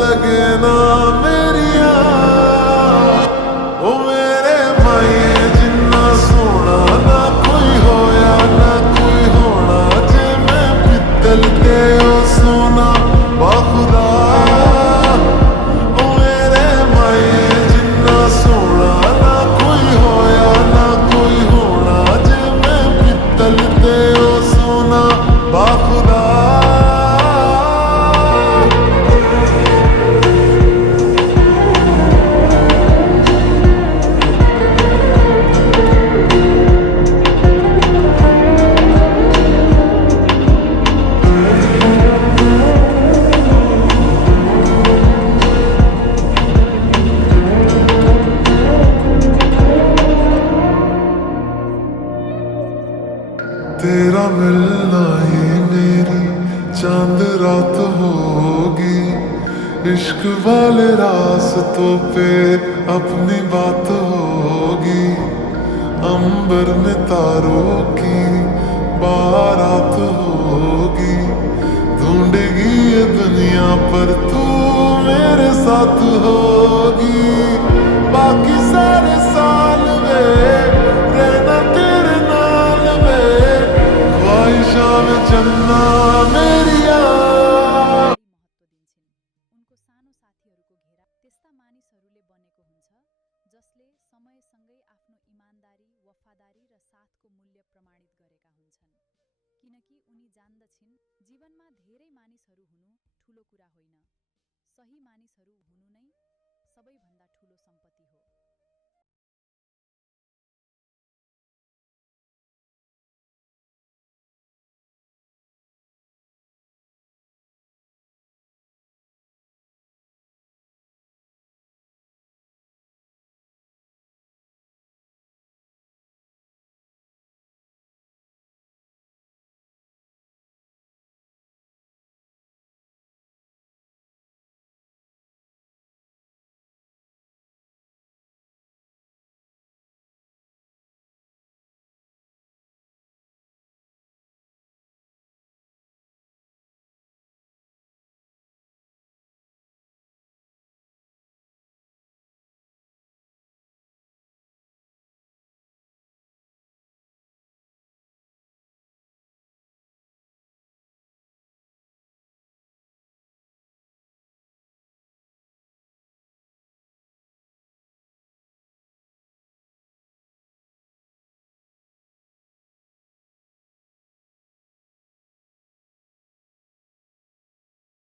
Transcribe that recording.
लगे ना मेरिया ओ मेरे माए जिन्ना सोना ना कोई होया ना कोई होना जे मैं पित्तल ते ओ सोना बाखुदा ओ मेरे माए जिन्ना सोना ना कोई होया ना कोई होना जे मैं पित्तल ते ओ सोना बाखुदा तेरा मिलना ही मेरी चांद रात होगी इश्क वाले रास्तों पे अपनी बात होगी अंबर में तारों की बारात होगी ढूंढेगी ये दुनिया पर तू मेरे साथ होगी बाकी सारे साल में रहना तेरे नाल में ख्वाहिशां में चन्ना मेरिया महत्त्व दिन्छन्। उनको सानो साथीहरूको घेरा त्यस्ता मानिसहरूले बनेको हुन्छ जसले समयसँगै आफ्नो इमानदारी, वफादारी र साथको मूल्य प्रमाणित गरेका हुन्छन्। किनकि उनी जान्दछिन् जीवनमा धेरै मानिसहरू हुनु ठूलो कुरा होइन, सही मानिसहरू हुनु नै सबैभन्दा ठूलो सम्पत्ति हो।